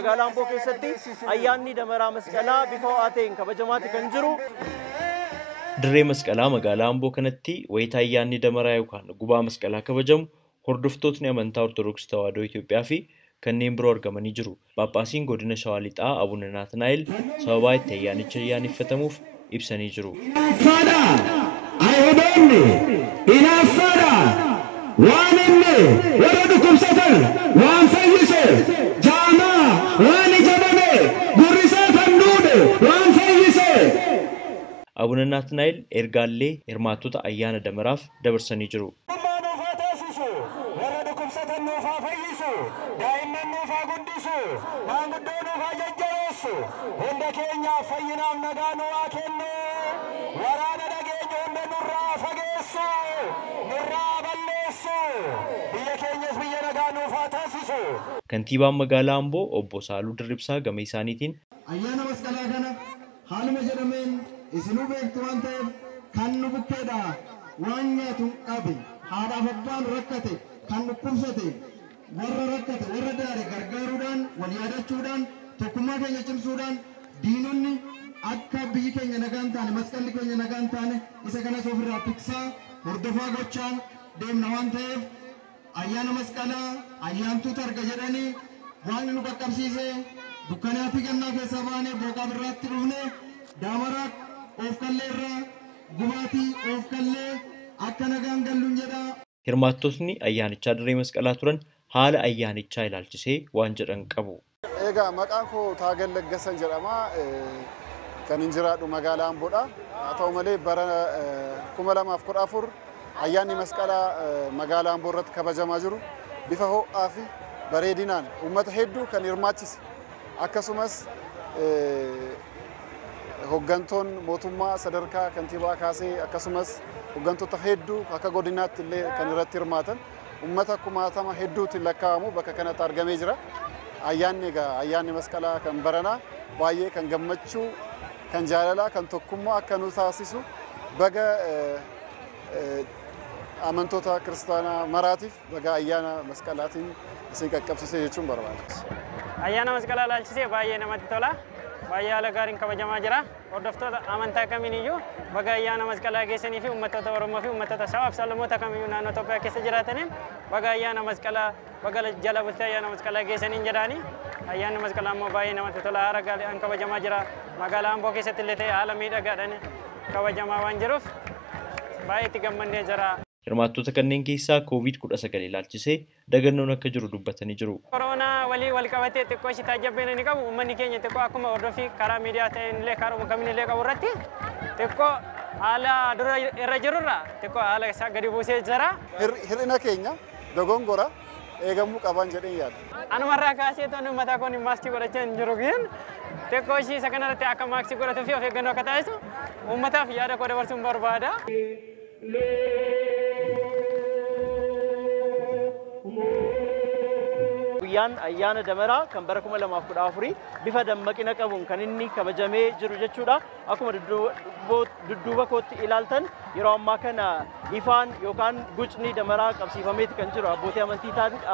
magaalaa Amboo keessatti ayyaanni damaraa masqalaa bifa ho'aa ta'een kabajamaatti kan jiru. Dirree masqalaa magaalaa Amboo kanatti wayita ayyaanni damaraa yookaan gubaa masqalaa kabajamu hordoftootni amantaa Ortodoksii Tawaahidoo Itoophiyaa fi kanneen biroo argamanii jiru. Paappaasiin godina Shawaa Lixaa Abuna Naatnaa'el sababa itti ayyaanicha ayyaaneffatamuuf ibsanii jiru. Abuna Naatnaa'el ergaallee hirmaattota ayyaana damaraaf dabarsanii jiru. Kantiibaan magaalaa Amboo obbo Saaluu Dirribsaa gama isaaniitiin ayyaana masqalaa kana haaluma jedhameen isinuu beektu waan ta'eef kan nu bukkeedha waan nyaatu dhabe haadhaaf abbaan rakkate kan dhukkubsate warra rakkate warra daare gargaaruudhaan wal yaadachuudhaan tokkummaa keenya cimsuudhaan diinonni akka biyyi keenya nagaan taane masqalli keenya nagaan taane isa kanas ofirraa tiksaa hordofaa gochaan deemna waan ta'eef ayyaana masqalaa ayyaantuutu arga jedhanii waan nu qaqqabsiise dukkanaatti gannaa keessaa baanee booqaa birraatti dhufne daamaraa of kalleerraa gubaatii of kallee akka nagaan galluun jedha. Hirmaattotni ayyaanichaa dirree masqalaa turan haala ayyaanichaa ilaalchisee waan jedhan qabu. Egaa maqaan koo Taagel Laggasan jedhama. Kan jiraadhu magaalaa Amboodha. Haa ta'u malee bara 2014 ayyaanni masqalaa magaalaa Amboo irratti kabajamaa jiru bifa ho'aa fi bareedinaan uummata hedduu kan hirmaachise akkasumas hoggantoon mootummaa sadarkaa kantiibaa kaasee akkasumas hoggantoota hedduu akka godinaatti illee kan irratti hirmaatan uummata 60,000 hedduutiin lakkaa'amu bakka kanatti argamee jira. Ayyaanni masqalaa kan baranaa baay'ee kan gammachuu kan jaalalaa kan tokkummaa akka nu taasisu baga amantoota kiristaanaa maraatiif baga ayyaana masqalaatiin isin qaqqabsiisee jechuun barbaada. Ayyaana masqalaa ilaalchisee baay'ee namatti tola. Baay'ee haala gaariin kabajamaa jira. Hordoftoota amantaa kamiiniyyuu baga ayyaana masqalaa geessanii fi uummattoota Oromoo fi uummattoota sabaaf sablammoota kamiyyuu naannoo Itoophiyaa keessa jiraataniin baga ayyaana masqalaa baga jala bultee ayyaana masqalaa geessaniin jedhaanii ayyaanni masqalaa immoo baay'ee namatti tola. Haala gaariin kabajamaa jira. Magaalaa Amboo keessatti illee ta'ee haala miidhagaadhaan kabajamaa waan jiruuf baay'ee itti gammannee jira. Hirmaattota kanneen keessaa COVID-19 ilaalchisee dagannoon akka jiru dubbatanii jiru. Koronaa walii wal qabatee xiqqoo ishii taajjabbeen ni qabu. Uummanni keenya xiqqoo akkuma hordofii karaa miidiyaa ta'een illee karaa kamiin illee qabu irratti xiqqoo haala dura irra jirurra xiqqoo haala isaa gadi buusee jira. Hir'ina keenya dogongora eegamuu qaban jedhee yaada. Anumarraa kaasee toonni mataa koon maaskii godhachaa hin jiru gin xiqqoo ishii isa kanarratti akka maaskii godhatuu fi of eeggannoo akka taasisu uummataaf yaada koo dabarsuun barbaada. Guyyaan ayyaana damaraa kan bara 2014 bifa dammaqina qabuun kan inni kabajamee jiru jechuudha. Akkuma dudduuba kootti ilaaltan yeroo ammaa kana ifaan yookaan gucni damaraa qabsiifameeti kan jiru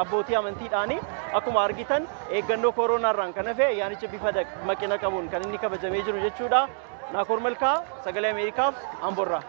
abbootii amantiidhaani. Akkuma argitan eeggannoo kooronaarraan kan hafe ayyaanicha bifa dammaqina qabuun kan inni kabajamee jiru jechuudha. Naakoor Malkaa Sagalee Ameerikaaf Amboorraa.